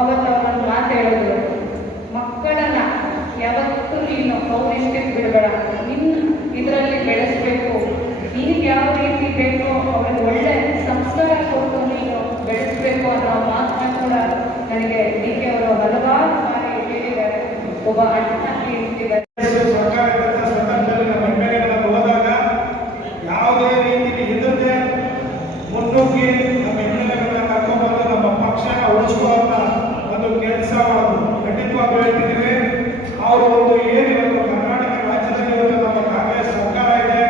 ಅವತ್ತು ಅವರೊಂದು ಮಾತು ಹೇಳಿದ್ರು, ಮಕ್ಕಳನ್ನ ಯಾವತ್ತೂ ನೀನು ಪೌರಿಷ್ಟಿಗೆ ಬಿಡಬೇಡ, ನಿನ್ನ ಇದರಲ್ಲಿ ಬೆಳೆಸಬೇಕು, ನಿನಗೆ ಯಾವ ರೀತಿ ಬೇಕೋ ಅವ್ರಿಗೆ ಒಳ್ಳೆ ಸಂಸ್ಕಾರ ಕೊಟ್ಟು ನೀನು ಬೆಳೆಸಬೇಕು ಅನ್ನೋ ಮಾತನ್ನ ಕೂಡ ನನಗೆ ಡಿ ಕೆ ಅವರು ಹಲವಾರು ಬಾರಿ ಹೇಳಿದ್ದಾರೆ. ಒಬ್ಬ ಅಣ್ಣ ಹೇಳ್ತಿದ್ದಾರೆ, ಹೋದಾಗ ಯಾವುದೇ ರೀತಿ ಇದ್ದದ್ದೇ ಮುನ್ನುಗ್ಗಿ ನಮ್ಮ ಎಮ್ಮೆಲ್ಲೆಗಳನ್ನ ಕರ್ಕೊಂಡ್ಬಂದು ನಮ್ಮ ಪಕ್ಷನ ಉಳಿಸ್ಕೊಳ್ಳೋಂಥ ಒಂದು ಕೆಲಸ ಮಾಡೋದು ಖಂಡಿತವಾಗಿ ಹೇಳ್ತಿದ್ದೀವಿ. ಅವರು ಒಂದು ಏನಿವತ್ತು ಕರ್ನಾಟಕ ರಾಜ್ಯದಲ್ಲಿ ಇವತ್ತು ನಮ್ಮ ಕಾಂಗ್ರೆಸ್ ಸರ್ಕಾರ ಇದೆ,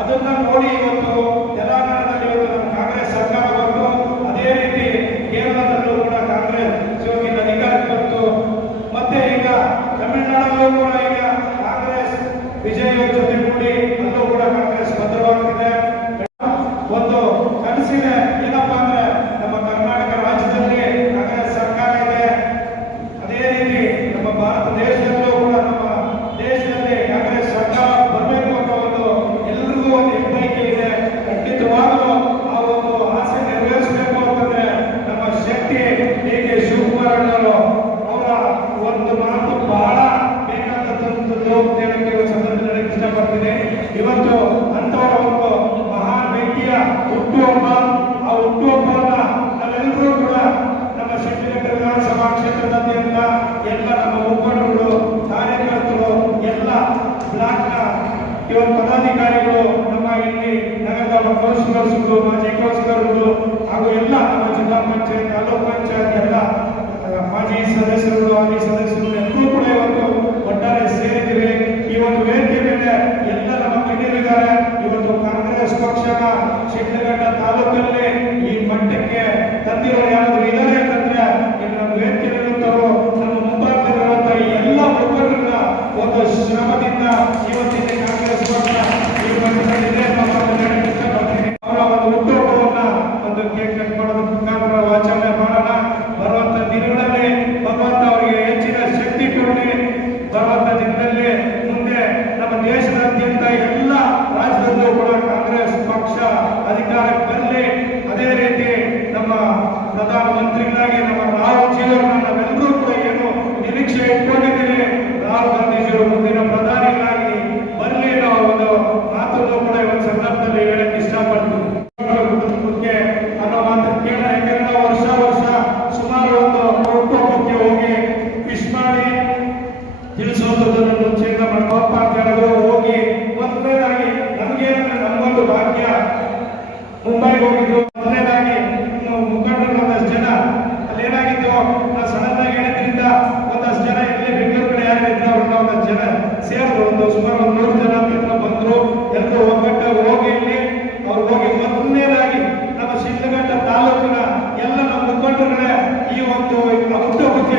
ಅದನ್ನ ನೋಡಿ ಇವತ್ತು ತೆಲಂಗಾಣದಲ್ಲಿ ಇವತ್ತು ನಮ್ಮ ಕಾಂಗ್ರೆಸ್ ಸರ್ಕಾರ ಬಂತು, ಅದೇ ರೀತಿ ಕೇರಳದಲ್ಲೂ ಕೂಡ ಕಾಂಗ್ರೆಸ್ ಇವತ್ತಿನ ಅಧಿಕಾರಕ್ಕೆ ಬಂತು, ಮತ್ತೆ ಈಗ ತಮಿಳುನಾಡಲ್ಲೂ ಕೂಡ ಈಗ ಕಾಂಗ್ರೆಸ್ ವಿಜಯ್ ಜೊತೆ ಕೂಡಿ ಅಲ್ಲೂ ಕೂಡ ಕಾಂಗ್ರೆಸ್ ಭದ್ರವಾಗ್ತಿದೆ. ಒಂದು ಕನಸಿದೆ, ಏನಪ್ಪಾ ಅಂದ್ರೆ ನಮ್ಮ ಕರ್ನಾಟಕ ರಾಜ್ಯದಲ್ಲಿ ಕಾಂಗ್ರೆಸ್ ಸರ್ಕಾರ ಇದೆ, ಅದೇ ರೀತಿ ನಮ್ಮ ಭಾರತ ದೇಶದಲ್ಲೂ ಕೂಡ ನಮ್ಮ ದೇಶದಲ್ಲಿ ಕಾಂಗ್ರೆಸ್ ಸರ್ಕಾರ ಬರಬೇಕು ಅನ್ನೋ ಒಂದು ಎಲ್ರಿಗೂ ಒಂದು ಹೆಗ್ಗಳಿಕೆ ಇದೆ. ಖಂಡಿತವಾಗಲೂ ಆ ಒಂದು ಆಸೆ ನೆರವೇರಿಸಬೇಕು ಅಂತಂದ್ರೆ ನಮ್ಮ ಶಕ್ತಿ ಹೇಗೆ ಶಿವಕುಮಾರ್ ಅವರು ಅವರ ಒಂದು ಮಾತು ಬಹಳ ಬೇಕಾದಂತದ್ದು ಸಂದರ್ಭದಲ್ಲಿ ಇಷ್ಟಪಡ್ತೀನಿ. ಇವತ್ತು ಅಂತವರ ಒಂದು ಮಹಾನ್ ವ್ಯಕ್ತಿಯ ಹುಟ್ಟುಹಬ್ಬ, ಆ ಹುಟ್ಟುಹಬ್ಬವನ್ನ ನಾವೆಲ್ಲರೂ ಕೂಡ ನಮ್ಮ ಶಿಡ್ಲಘಟ್ಟ ವಿಧಾನಸಭಾ ಕ್ಷೇತ್ರದಾದ್ಯಂತ ಎಲ್ಲ ನಮ್ಮ ಮುಖಂಡರು, ಕಾರ್ಯಕರ್ತರು, ಎಲ್ಲ ಬ್ಲಾಕ್ನ ಇವತ್ತು ಪದಾಧಿಕಾರಿಗಳು, ನಮ್ಮ ಇಲ್ಲಿ ನಗರದ ಕೌನ್ಸಿಲರ್ಸ್ಗಳು, ಮಾಜಿ ಕೌನ್ಸಿಲರ್ಗಳು ಹಾಗೂ ಎಲ್ಲ ನಮ್ಮ ಜಿಲ್ಲಾ ಪಂಚಾಯತ್, ತಾಲೂಕ್ ಪಂಚಾಯತ್ ಎಲ್ಲ ಮಾಜಿ ಸದಸ್ಯರು, ಹಾಲಿ ಸದಸ್ಯರು ಎಲ್ಲರೂ ಕೂಡ ಇವತ್ತು ಒಟ್ಟಾರೆ ಸೇರಿದ್ದೀವಿ. ಈ ಒಂದು ವೇದಿಕೆ ಮೇಲೆ ಎಲ್ಲ ನಮ್ಮ ಗಣ್ಯರಿದ್ದಾರೆ. ಇವತ್ತು ಕಾಂಗ್ರೆಸ್ ಪಕ್ಷನ ಶಿಡ್ಲಘಟ್ಟ ತಾಲೂಕಲ್ಲಿ ಈ ಮಟ್ಟಕ್ಕೆ ತಂದಿರೋರು ಯಾರಾದ್ರೂ ಇದ್ದಾರೆ ಅಂತಂದ್ರೆ ನಮ್ಮ ವೇದಿಕೆಯಲ್ಲಿರುತ್ತವರು ನಮ್ಮ ಮುಂಭಾಗದಲ್ಲಿರುವಂತಹ ಈ ಎಲ್ಲ ಮುಖಂಡರನ್ನ ಒಂದು ಶ್ರಮದಿಂದ ಇವತ್ತಿನ ಕಾಂಗ್ರೆಸ್ ಪಕ್ಷ ಈ ಮಟ್ಟದಲ್ಲಿದೆ ಇಷ್ಟಪಡ್ತೀನಿ. ಅವರ ಒಂದು ಹುಟ್ಟುಹಬ್ಬವನ್ನ ಒಂದು ಕೇಕ್ ಕಟ್ ಮಾಡೋದ್ರ ಮುಖಾಂತರ ಆಚರಣೆ ಮಾಡೋಣ. ಬರುವಂತ ದಿನಗಳಲ್ಲಿ ಭಗವಂತ ಅವರಿಗೆ ಹೆಚ್ಚಿನ ಶಕ್ತಿ ಕೊಡಿ. ಬರುವಂತ ದಿನದಲ್ಲಿ ಮುಂದೆ ನಮ್ಮ ದೇಶದಾದ್ಯಂತ ಎಲ್ಲ ರಾಜ್ಯದಲ್ಲೂ ಕೂಡ ಕಾಂಗ್ರೆಸ್ ಪಕ್ಷ ಅಧಿಕಾರಕ್ಕೆ ಬರಲಿ. ಅದೇ ರೀತಿ ನಮ್ಮ ಪ್ರಧಾನಮಂತ್ರಿಗಳಾಗಿ ನಮ್ಮ ರಾಹುಲ್ ಜಿಯವರನ್ನ ನಾವೆಲ್ಲರೂ ಕೂಡ ಏನು ನಿರೀಕ್ಷೆ ಇಟ್ಕೊಂಡಿದ್ದೀವಿ, ರಾಹುಲ್ ಗಾಂಧೀಜಿಯವರು ಮುಂದಿನ ಪ್ರಧಾನಿಗಳಾಗಿ ಬರಲಿ ಅನ್ನೋ ಒಂದು ಮಾತನ್ನು ಕೂಡ ಇವತ್ತು ಸಂದರ್ಭದಲ್ಲಿ ಹೇಳಕ್ಕೆ ಇಷ್ಟಪಡ್ತೀನಿ ಅನ್ನೋ ಮಾತು ಕೇಳ. ಯಾಕಂದ್ರೆ ವರ್ಷ ಸುಮಾರು ಒಂದು ಹುಟ್ಟುಹಬ್ಬಕ್ಕೆ ಹೋಗಿ ವಿಶ್ ಮಾಡಿ ತಿಳಿಸೋದನ್ನು ಮುಂಚೆಯಿಂದ ಮಾಡ್ಕೊಪ್ಪ ಅಂತ ಹೇಳಿದ್ರು. ಹೋಗಿ ಮೊದಲನೇದಾಗಿ ನಮ್ಗೆ ನಮಗೊಂದು ಭಾಗ್ಯ, ಮುಂಬೈಗೆ ಹೋಗಿದ್ರು. ಮೊದಲನೇದಾಗಿ ಮುಖಂಡರು ಒಂದಷ್ಟು ಜನ ಅಲ್ಲೇನಾಗಿತ್ತು, ಸಡನ್ ಆಗಿ ಹೇಳಿದ್ರಿಂದ ಒಂದಷ್ಟು ಜನ ಇಲ್ಲಿ ಬೆಂಗಳೂರು ಕಡೆ ಯಾರಿದ್ರು ಅವ್ರನ್ನ ಒಂದಷ್ಟು ಜನ ಸೇರಿದ್ರು. ಸುಮಾರು 100 ಜನ ಅಂತ ಬಂದ್ರು. ಎಲ್ಲರೂ ಒಗ್ಗಟ್ಟಾಗಿ ಹೋಗಿ ಇಲ್ಲಿ ಅವ್ರು ಹೋಗಿ ಮೊದಲನೇದಾಗಿ ನಮ್ಮ ಶಿಡ್ಲಘಟ್ಟ ತಾಲೂಕಿನ ಎಲ್ಲ ನಮ್ಮ ಮುಖಂಡರುಗಳೇ ಈ ಒಂದು ಹುಟ್ಟುಹಬ್ಬಕ್ಕೆ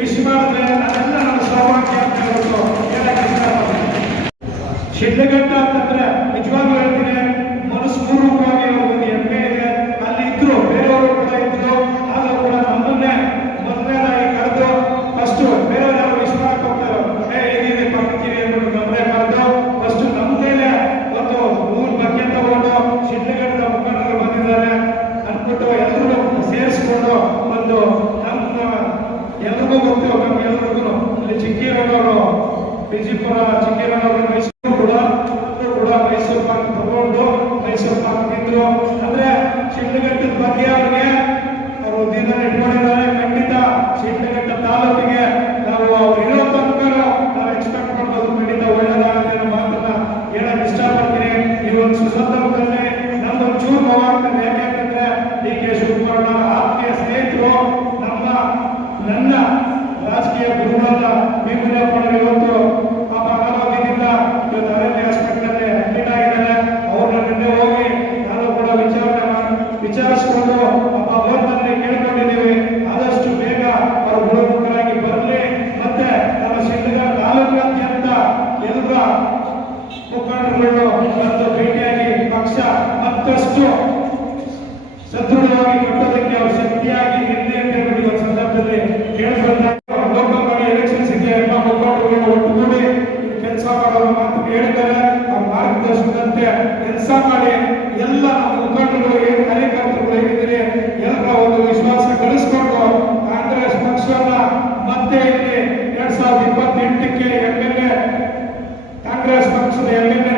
ವಿಶ್ ಮಾಡಿದ್ರೆ ಅದೆಲ್ಲ ನಮ್ಮ ಸೌಭಾಗ್ಯ ಅಂತ ಹೇಳೋದು ಹೇಳಕ್ಕೆ ಇಷ್ಟಪಡ್ತೀನಿ. ಶಿಡ್ಲಘಟ್ಟ ಅಂತಂದ್ರೆ ನಿಜವಾಗ್ಲೂ ಹೇಳ್ತೀನಿ, ಮನಸ್ಪೂರ್ವಕವಾಗಿ ಒಂದು ಹೆಮ್ಮೆ ಇದೆ. ಅಲ್ಲಿ ಇದ್ರು, ಬೇರೆಯವರು ಕೂಡ ಇದ್ರು, ಆದ್ರೂ ಕೂಡ ನಮ್ಮನ್ನೇ ಮೊದಲನೇದಾಗಿ ಕರೆದು ಫಸ್ಟ್ ಬೇರೆಯವ್ರು ಯಾರು ವಿಶ್ ಮಾಡಕ್ ಹೋಗ್ತಾರೋ ಏನಿದೆ ಪಕ್ಕೀರಿ ಅಂದ್ಬಿಟ್ಟು ಮೊದಲೇ ಕರೆದು ಫಸ್ಟ್ ನಮ್ಮ ಮೇಲೆ ಒಂದು ಊರ್ ಬಗ್ಗೆ ತಗೊಂಡು ಶಿಡ್ಲಘಟ್ಟದ ಮುಖಂಡರು ಬಂದಿದ್ದಾರೆ ಅಂದ್ಬಿಟ್ಟು ಎಲ್ಲರೂ ಸೇರಿಸ್ಕೊಂಡು ಒಂದು ನಮ್ಮ ಎಲ್ರಿಗೂ ಗೊತ್ತು, ನಮ್ಗೆಲ್ರಿಗೂ ಇಲ್ಲಿ ಚಿಕ್ಕೇರಣ್ಣವರು ಬಿಜಿಪುರ ಚಿಕ್ಕೇರಣ್ಣವರು ಮೈಸೂರು ಕೂಡ ಮೈಸೂರು ಪಾಕ್ ತಗೊಂಡು ಮೈಸೂರು ಪಾಕ್ ತಿಂದ್ರು. ಅಂದ್ರೆ ಶಿಡ್ಲಘಟ್ಟದ ಬಗ್ಗೆ ಅವ್ರಿಗೆ ಅವರು ದಿನ ಇಟ್ಕೊಂಡಿದ್ದಾರೆ. ಖಂಡಿತ ಶಿಡ್ಲಘಟ್ಟ ತಾಲೂಕಿಗೆ ನಾವು ಇರೋ ತನಕ ನಾವು ಎಕ್ಸ್ಪೆಕ್ಟ್ ಮಾಡ್ಬೋದು, ಖಂಡಿತ ಒಳ್ಳೆದಾಗುತ್ತೆ ಅನ್ನೋ ಮಾತನ್ನ ಹೇಳಕ್ ಇಷ್ಟಪಡ್ತೀನಿ. ಈ ಒಂದು ಸುಸಂದರ್ಭದಲ್ಲಿ ನಮ್ಗೊಂದು ಚೂರು ನೋವಾಗ್ತದೆ. ಯಾಕೆಂತಂದ್ರೆ ಡಿ ಕೆ ಶಿವಕುಮಾರ್ ಆತ್ಮೀಯ ಸ್ನೇಹಿತರು, ನನ್ನ ರಾಜಕೀಯ ಗುರುಗಳನ್ನ ಬೀಗುರಪ್ಪನವರು ಇವತ್ತು ಪಾಪ ಅನಾರೋಗ್ಯದಿಂದ ಇವತ್ತು ಅರಣ್ಯ ಹಾಸ್ಪಿಟಲ್ ಅಡ್ಮಿಟ್ ಆಗಿದ್ದಾರೆ. ಅವ್ರನ್ನ ನಿನ್ನೆ ಹೋಗಿ ನಾನು ಕೂಡ ವಿಚಾರಿಸಿಕೊಂಡು ಭಗವಂತನಲ್ಲಿ ಕೇಳ್ಕೊಂಡಿದ್ದೀವಿ, ಆದಷ್ಟು ಬೇಗ ಅವರು ಗುಣಮುಖರಾಗಿ ಬರಲಿ. ಮತ್ತೆ ನಮ್ಮ ಶಿಡ್ಲಘಟ್ಟ ತಾಲೂಕಾದ್ಯಂತ ಎಲ್ಲ ಮುಖಂಡರುಗಳು ಮತ್ತು ಭೇಟಿಯಾಗಿ ಪಕ್ಷ ಮತ್ತಷ್ಟು ಸದೃಢವಾಗಿ ಕಟ್ಟೋದಕ್ಕೆ ಅವರು ಶಕ್ತಿಯಾಗಿ ನಿಲ್ಲದೆ ಅಂತ ಹೇಳಿ ಸಂದರ್ಭದಲ್ಲಿ ಕೇಳಿಕೊಂಡ ಲೋಕಲ್ ಬಾಡಿ ಎಲೆಕ್ಷನ್ಸ್ ಇದೆ. ಎಲ್ಲ ಮುಖಂಡರುಗಳು ಒಟ್ಟುಗೂಡಿ ಕೆಲಸ ಮಾಡೋ ಮಾತು ಹೇಳಿದ್ದಾರೆ. ಅವ್ರ ಮಾರ್ಗದರ್ಶನದಂತೆ ಕೆಲಸ ಮಾಡಿ ಎಲ್ಲ ಮುಖಂಡರು ಕಾರ್ಯಕರ್ತರು ಹೇಗಿದ್ರೆ ಎಲ್ಲರ ಒಂದು ವಿಶ್ವಾಸ ಗಳಿಸ್ಕೊಂಡು ಕಾಂಗ್ರೆಸ್ ಪಕ್ಷ ಕಾಂಗ್ರೆಸ್ ಪಕ್ಷದ ಎಂ ಎಲ್